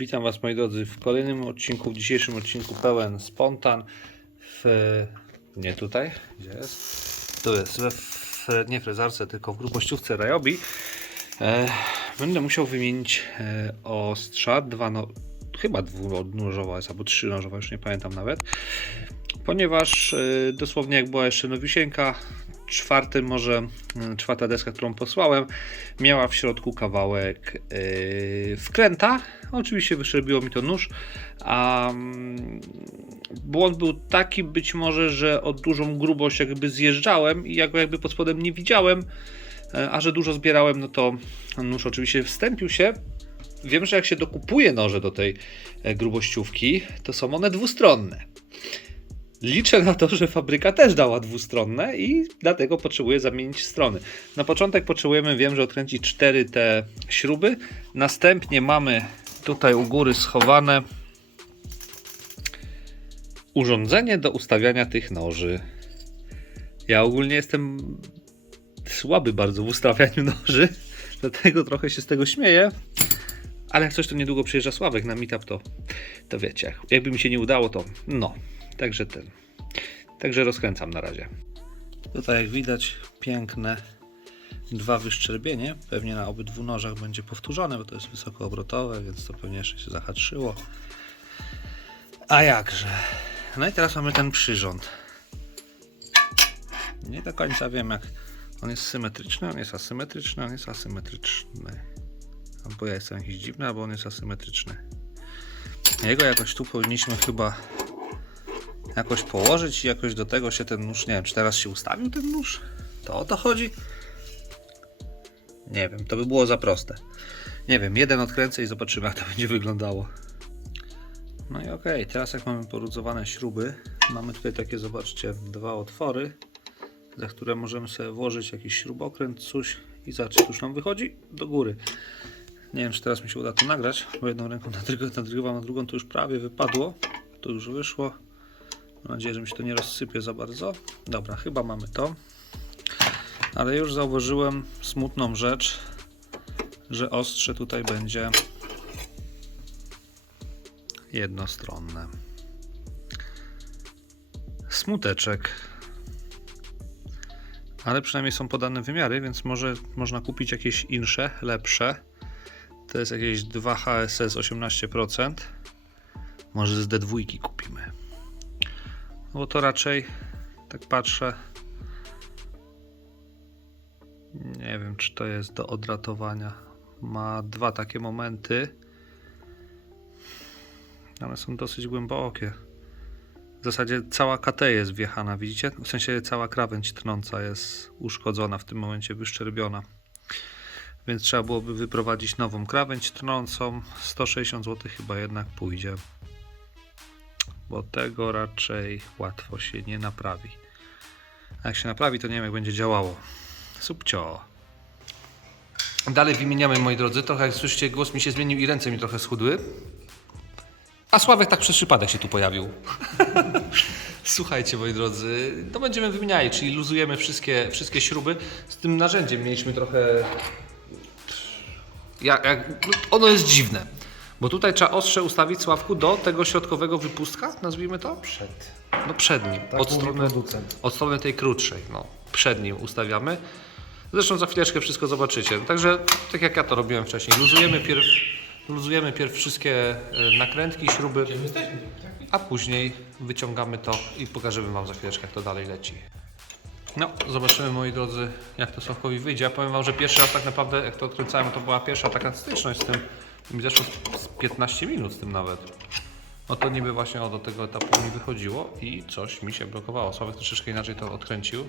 Witam Was moi drodzy w kolejnym odcinku, w dzisiejszym odcinku pełen spontan w... nie tutaj, gdzie jest? Tu jest, w, nie frezarce, tylko w grubościówce Rajobi. E, będę musiał wymienić e, ostrza, dwa no, chyba dwunożowa jest, albo trzynożowa, już nie pamiętam nawet. Ponieważ e, dosłownie jak była jeszcze nowisieńka, czwarty może, e, czwarta deska, którą posłałem, miała w środku kawałek yy, wkręta. Oczywiście wyszerbiło mi to nóż, a mm, błąd był taki być może, że o dużą grubość jakby zjeżdżałem i ja go jakby pod spodem nie widziałem, e, a że dużo zbierałem, no to nóż oczywiście wstępił się. Wiem, że jak się dokupuje noże do tej e, grubościówki, to są one dwustronne. Liczę na to, że fabryka też dała dwustronne i dlatego potrzebuję zamienić strony. Na początek potrzebujemy, wiem, że odkręcić cztery te śruby. Następnie mamy tutaj u góry schowane urządzenie do ustawiania tych noży. Ja ogólnie jestem słaby bardzo w ustawianiu noży, dlatego trochę się z tego śmieję. Ale jak coś to niedługo przyjeżdża Sławek na meetup, to, to wiecie, jak- jakby mi się nie udało, to no. Także ten. Także rozkręcam na razie. Tutaj jak widać piękne dwa wyszczerbienie. Pewnie na obydwu nożach będzie powtórzone, bo to jest wysokoobrotowe, więc to pewnie jeszcze się zahaczyło. A jakże. No i teraz mamy ten przyrząd. Nie do końca wiem jak on jest symetryczny, on jest asymetryczny, on jest asymetryczny. Albo ja jestem jakiś dziwny, albo on jest asymetryczny. Jego jakoś tu powinniśmy chyba jakoś położyć i jakoś do tego się ten nóż, nie wiem, czy teraz się ustawił ten nóż? To o to chodzi? Nie wiem, to by było za proste. Nie wiem, jeden odkręcę i zobaczymy jak to będzie wyglądało. No i okej, teraz jak mamy porudzowane śruby, mamy tutaj takie, zobaczcie, dwa otwory, za które możemy sobie włożyć jakiś śrubokręt, coś i zobaczcie, już nam wychodzi do góry. Nie wiem, czy teraz mi się uda to nagrać, bo jedną ręką nadrywam, a drugą to już prawie wypadło. To już wyszło. Mam nadzieję, że mi się to nie rozsypie za bardzo. Dobra, chyba mamy to. Ale już zauważyłem smutną rzecz, że ostrze tutaj będzie jednostronne. Smuteczek. Ale przynajmniej są podane wymiary, więc może można kupić jakieś insze, lepsze. To jest jakieś 2 HSS 18%. Może z D2 kupimy. No bo to raczej, tak patrzę, nie wiem czy to jest do odratowania. Ma dwa takie momenty. One są dosyć głębokie. W zasadzie cała KT jest wjechana, widzicie? W sensie cała krawędź tnąca jest uszkodzona, w tym momencie wyszczerbiona. Więc trzeba byłoby wyprowadzić nową krawędź trnącą. 160 zł chyba jednak pójdzie bo tego raczej łatwo się nie naprawi. A jak się naprawi, to nie wiem jak będzie działało. Subcio. Dalej wymieniamy, moi drodzy. Trochę jak słyszycie, głos mi się zmienił i ręce mi trochę schudły. A Sławek tak przez przypadek się tu pojawił. Słuchajcie, moi drodzy, to będziemy wymieniali, czyli luzujemy wszystkie, wszystkie śruby. Z tym narzędziem mieliśmy trochę jak, jak, no, ono jest dziwne. Bo tutaj trzeba ostrze ustawić Sławku do tego środkowego wypustka, nazwijmy to? Przed. No przed nim, Tak od, strony, producent. od strony tej krótszej, no przed nim ustawiamy. Zresztą za chwileczkę wszystko zobaczycie. Także tak jak ja to robiłem wcześniej, luzujemy pierw, luzujemy pierw wszystkie e, nakrętki, śruby, a później wyciągamy to i pokażemy Wam za chwileczkę jak to dalej leci. No, zobaczymy moi drodzy, jak to Sławkowi wyjdzie. Ja powiem Wam, że pierwszy raz tak naprawdę, jak to odkręcałem, to była pierwsza taka styczność z tym. Mi zeszło z- z 15 minut z tym nawet. No to niby właśnie o, do tego etapu mi wychodziło i coś mi się blokowało. Sławek troszeczkę inaczej to odkręcił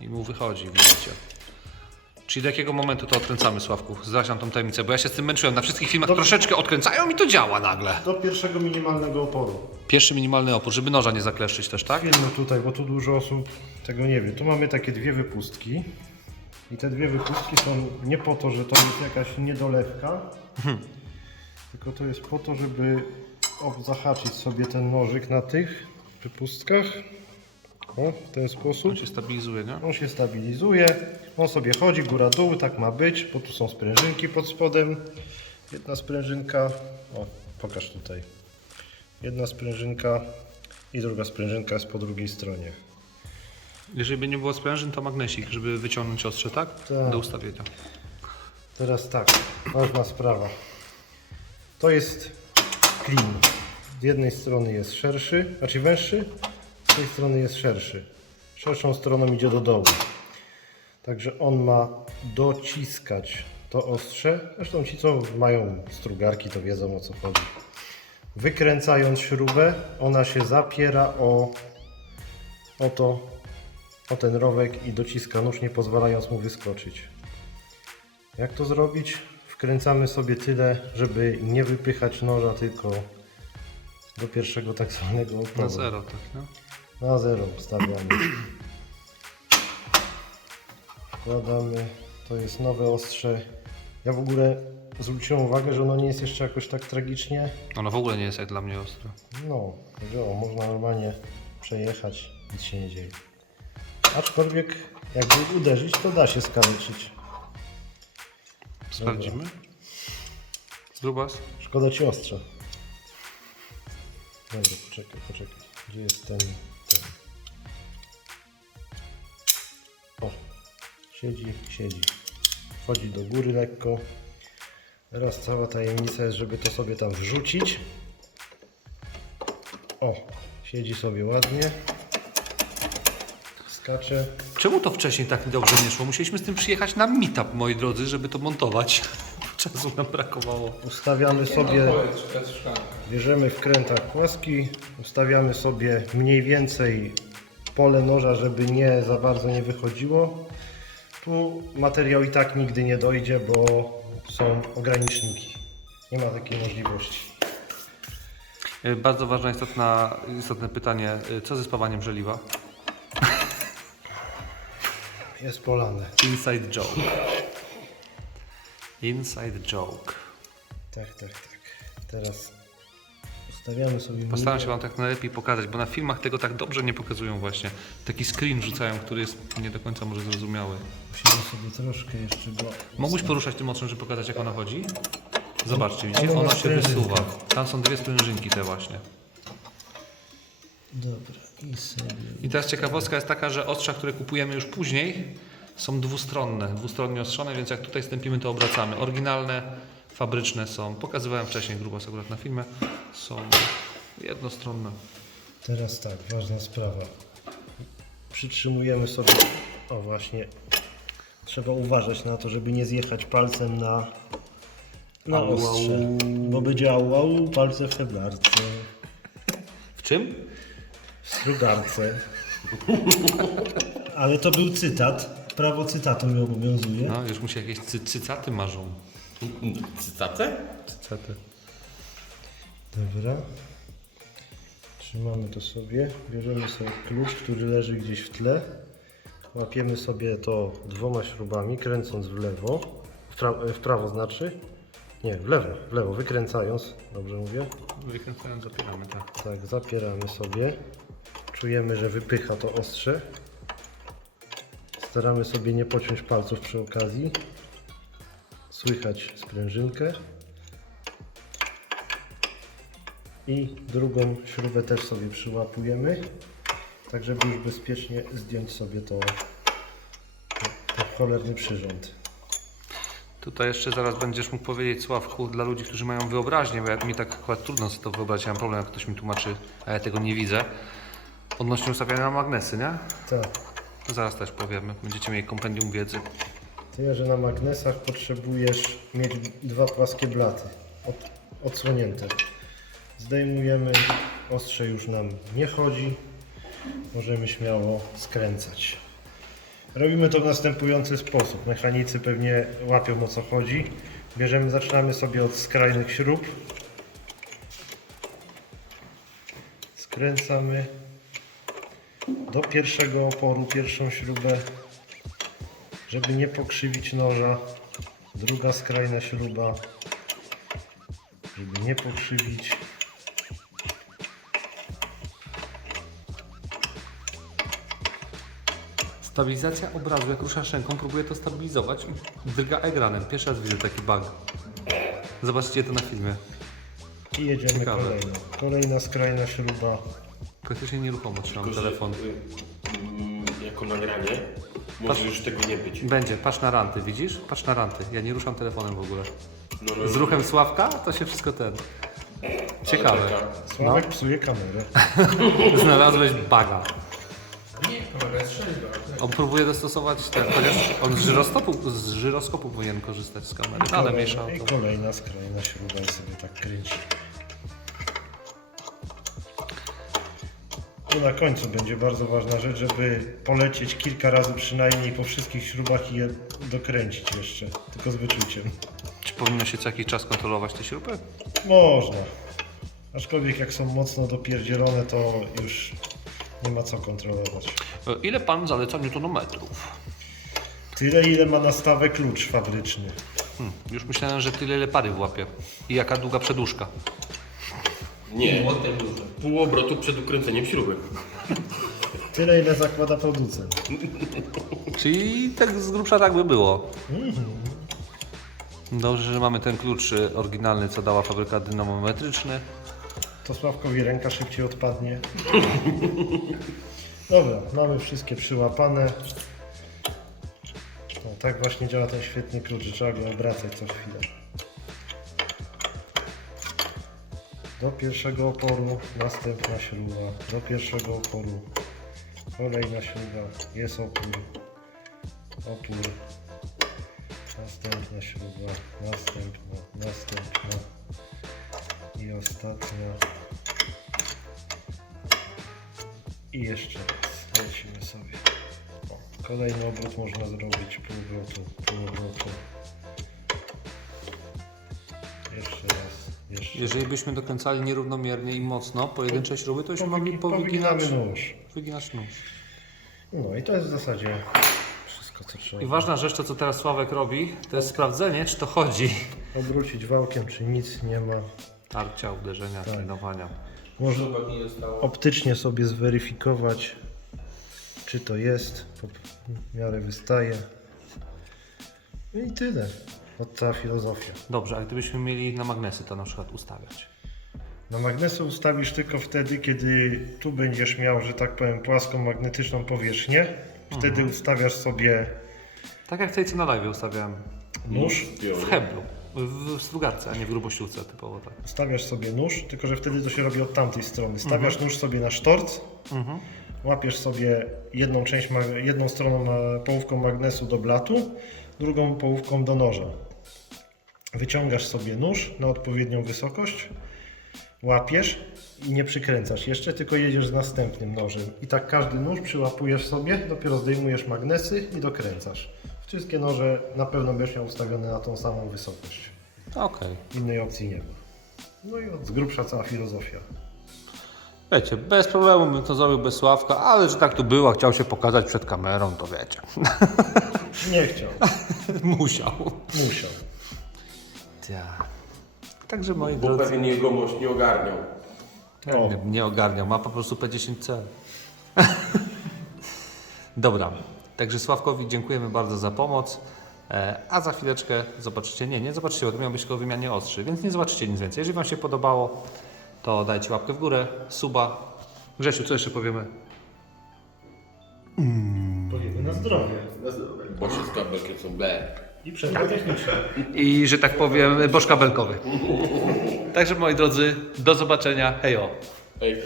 i mu wychodzi, widzicie. Czyli do jakiego momentu to odkręcamy, Sławku? Zdradź nam tą tajemnicę, bo ja się z tym męczyłem. Na wszystkich filmach troszeczkę odkręcają i to działa nagle. Do pierwszego minimalnego oporu. Pierwszy minimalny opór, żeby noża nie zakleszczyć też, tak? Filmy tutaj, bo tu dużo osób tego nie wie. Tu mamy takie dwie wypustki. I te dwie wypustki są nie po to, że to jest jakaś niedolewka, tylko to jest po to, żeby zahaczyć sobie ten nożyk na tych wypustkach. O, w ten sposób. On się stabilizuje, nie? On się stabilizuje, on sobie chodzi góra-dół, tak ma być, bo tu są sprężynki pod spodem. Jedna sprężynka, o pokaż tutaj. Jedna sprężynka i druga sprężynka jest po drugiej stronie. Jeżeli by nie było sprężyn, to magnesik, żeby wyciągnąć ostrze, tak? Tak. Do ustawienia. Teraz tak, ważna sprawa. To jest clean. Z jednej strony jest szerszy, znaczy węższy, z tej strony jest szerszy. Szerszą stroną idzie do dołu. Także on ma dociskać to ostrze. Zresztą ci, co mają strugarki, to wiedzą o co chodzi. Wykręcając śrubę, ona się zapiera o, o to, o ten rowek i dociska nóż, nie pozwalając mu wyskoczyć. Jak to zrobić? Wkręcamy sobie tyle, żeby nie wypychać noża, tylko do pierwszego tak zwanego oporu. Na zero, tak, no. Na zero ustawiamy. Wkładamy. To jest nowe ostrze. Ja w ogóle zwróciłem uwagę, że ono nie jest jeszcze jakoś tak tragicznie. Ono w ogóle nie jest jak dla mnie ostre. No, że o, można normalnie przejechać, nic się nie dzieje. Aczkolwiek jakby uderzyć, to da się skaleczyć. Sprawdzimy. Zrubas? Szkoda ci ostrza. Dobra, poczekaj, poczekaj. Gdzie jest ten, ten? O, siedzi, siedzi. Wchodzi do góry lekko. Teraz cała tajemnica jest, żeby to sobie tam wrzucić. O, siedzi sobie ładnie. Skacze. Czemu to wcześniej tak dobrze nie szło? Musieliśmy z tym przyjechać na meetup, moi drodzy, żeby to montować. Czasu nam brakowało. Ustawiamy sobie, bierzemy wkrętak płaski, ustawiamy sobie mniej więcej pole noża, żeby nie za bardzo nie wychodziło. Tu materiał i tak nigdy nie dojdzie, bo są ograniczniki. Nie ma takiej możliwości. E, Bardzo ważne, istotna, istotne pytanie. E, Co ze spawaniem żeliwa? Jest polane. Inside joke. Inside joke. Tak, tak, tak. Teraz ustawiamy sobie Postaram się Wam tak najlepiej pokazać, bo na filmach tego tak dobrze nie pokazują właśnie. Taki screen rzucają, który jest nie do końca może zrozumiały. Musimy sobie troszkę jeszcze go... Mógłbyś poruszać tym oczem, żeby pokazać jak ona chodzi? Zobaczcie, widzicie? Ona się wysuwa. Tam są dwie sprężynki te właśnie. Dobra, i sobie... I teraz ciekawostka jest taka, że ostrza, które kupujemy już później, są dwustronne, dwustronnie ostrzone, więc jak tutaj stępimy, to obracamy. Oryginalne, fabryczne są, pokazywałem wcześniej grubas akurat na filmie, są jednostronne. Teraz tak, ważna sprawa. Przytrzymujemy sobie, o właśnie, trzeba uważać na to, żeby nie zjechać palcem na, na Au, ostrze, au. bo będzie au, au palce w heblarce, W czym? W. Ale to był cytat, prawo cytatu mi obowiązuje. No, już mu się jakieś cy cycaty marzą. Cytatę? Cycaty. Dobra. Trzymamy to sobie, bierzemy sobie klucz, który leży gdzieś w tle. Łapiemy sobie to dwoma śrubami, kręcąc w lewo, w, pra- w prawo znaczy. Nie, w lewo, w lewo, wykręcając, dobrze mówię. Wykręcając, zapieramy, tak. Tak, zapieramy sobie. Czujemy, że wypycha to ostrze. Staramy sobie nie pociąć palców przy okazji. Słychać sprężynkę. I drugą śrubę też sobie przyłapujemy, tak żeby już bezpiecznie zdjąć sobie to, ten cholerny przyrząd. Tutaj jeszcze zaraz będziesz mógł powiedzieć, Sławku, dla ludzi, którzy mają wyobraźnię, bo mi tak akurat trudno sobie to wyobrazić, ja mam problem, jak ktoś mi tłumaczy, a ja tego nie widzę. Odnośnie ustawiania na magnesy, nie? Tak. To zaraz też powiemy, będziecie mieli kompendium wiedzy. Tyle, że na magnesach potrzebujesz mieć dwa płaskie blaty od, odsłonięte. Zdejmujemy, ostrze już nam nie chodzi. Możemy śmiało skręcać. Robimy to w następujący sposób. Mechanicy pewnie łapią o co chodzi. Bierzemy, zaczynamy sobie od skrajnych śrub. Skręcamy do pierwszego oporu, pierwszą śrubę żeby nie pokrzywić noża. Druga skrajna śruba, żeby nie pokrzywić. Stabilizacja obrazu, jak ruszasz ręką, próbuję to stabilizować drga ekranem. Pierwszy raz widzę taki bug. Zobaczcie to na filmie. I jedziemy Ciekawe. Kolejna skrajna śruba. Praktycznie nieruchomo trzymam Tylko, że, telefon. y, mm, jako nagranie może już tego nie być. Będzie, patrz na ranty, widzisz? Patrz na ranty. Ja nie ruszam telefonem w ogóle. No, no, Z ruchem Sławka to się wszystko ten. Ciekawe. taka- Sławek psuje kamerę. Znalazłeś baga. Nie, kamera jest trzeźwa. On próbuje dostosować ten, chociaż on z żyroskopu, z żyroskopu powinien korzystać z kamery, ale mniejsza o I to. kolejna skrajna śruba i sobie tak kręci. Tu na końcu będzie bardzo ważna rzecz, żeby polecieć kilka razy przynajmniej po wszystkich śrubach i je dokręcić jeszcze. Tylko z wyczuciem. Czy powinno się co jakiś czas kontrolować te śruby? Można. Aczkolwiek jak są mocno dopierdzielone, to już nie ma co kontrolować. E, Ile pan zaleca newtonometrów? Tyle ile ma na stawę klucz fabryczny. Hmm, już myślałem, że tyle ile pary włapie. I jaka długa przedłużka. Nie, Młotem pół obrotu przed ukręceniem śruby. Tyle ile zakłada producent. Czyli tak z grubsza tak by było. Dobrze, że mamy ten klucz e, oryginalny, co dała fabryka dynamometryczny. To Sławkowi ręka szybciej odpadnie. Dobra, mamy wszystkie przyłapane. No, tak właśnie działa ten świetny klucz, że trzeba go obracać co chwilę. Do pierwszego oporu następna śruba. Do pierwszego oporu kolejna śruba. Jest opór. Opór. Następna śruba. Następna. Następna. I ostatnia. I jeszcze raz. Lecimy sobie. Kolejny obrót można zrobić. Pół obrotu, pół obrotu. Jeszcze raz. Jeszcze Jeżeli byśmy dokręcali nierównomiernie i mocno pojedyncze śruby, to byśmy mogli powyginać, nóż. wyginać nóż. No i to jest w zasadzie wszystko co trzeba. I ważna rzecz, to co teraz Sławek robi, to jest sprawdzenie, czy to chodzi. Obrócić wałkiem, czy nic nie ma. Tarcia, uderzenia, klinowania. Można Śrubek nie zostało. optycznie sobie zweryfikować, czy to jest. Po w miarę wystaje. No i tyle. Od cała filozofia. Dobrze, a gdybyśmy mieli na magnesy to na przykład ustawiać? Na magnesy ustawisz tylko wtedy, kiedy tu będziesz miał, że tak powiem, płaską magnetyczną powierzchnię. Wtedy ustawiasz sobie Tak jak w tej co na live ustawiałem. nóż. W heblu. W strugarce, a nie w grubościówce typowo tak. Stawiasz sobie nóż, tylko że wtedy to się robi od tamtej strony. Stawiasz nóż sobie na sztorc, Mhm. łapiesz sobie jedną część, jedną stroną połówką magnesu do blatu, drugą połówką do noża. Wyciągasz sobie nóż na odpowiednią wysokość, łapiesz i nie przykręcasz jeszcze, tylko jedziesz z następnym nożem. I tak każdy nóż przyłapujesz sobie, dopiero zdejmujesz magnesy i dokręcasz. Wszystkie noże na pewno będziesz miał ustawione na tą samą wysokość. Okej. Innej opcji nie ma. No i od z grubsza cała filozofia. Wiecie, bez problemu bym to zrobił bez Sławka, ale że tak tu było, chciał się pokazać przed kamerą, to wiecie. Nie chciał, Musiał. musiał. Ja. Także moi Bo drodzy, pewien jegomość nie ogarniał. O, nie, nie ogarniał, ma po prostu P10C. Dobra, także Sławkowi dziękujemy bardzo za pomoc. E, A za chwileczkę zobaczycie, nie, nie zobaczycie, bo to miał być tylko o wymianie ostrzy, więc nie zobaczycie nic więcej. Jeżeli Wam się podobało, to dajcie łapkę w górę, suba. Grzesiu, co jeszcze powiemy? powiemy na zdrowie. Bo się z kabelkiem są ble. I przerwa techniczna. I, że tak powiem, boż kabelkowy. Także moi drodzy, do zobaczenia. Hejo. Ej,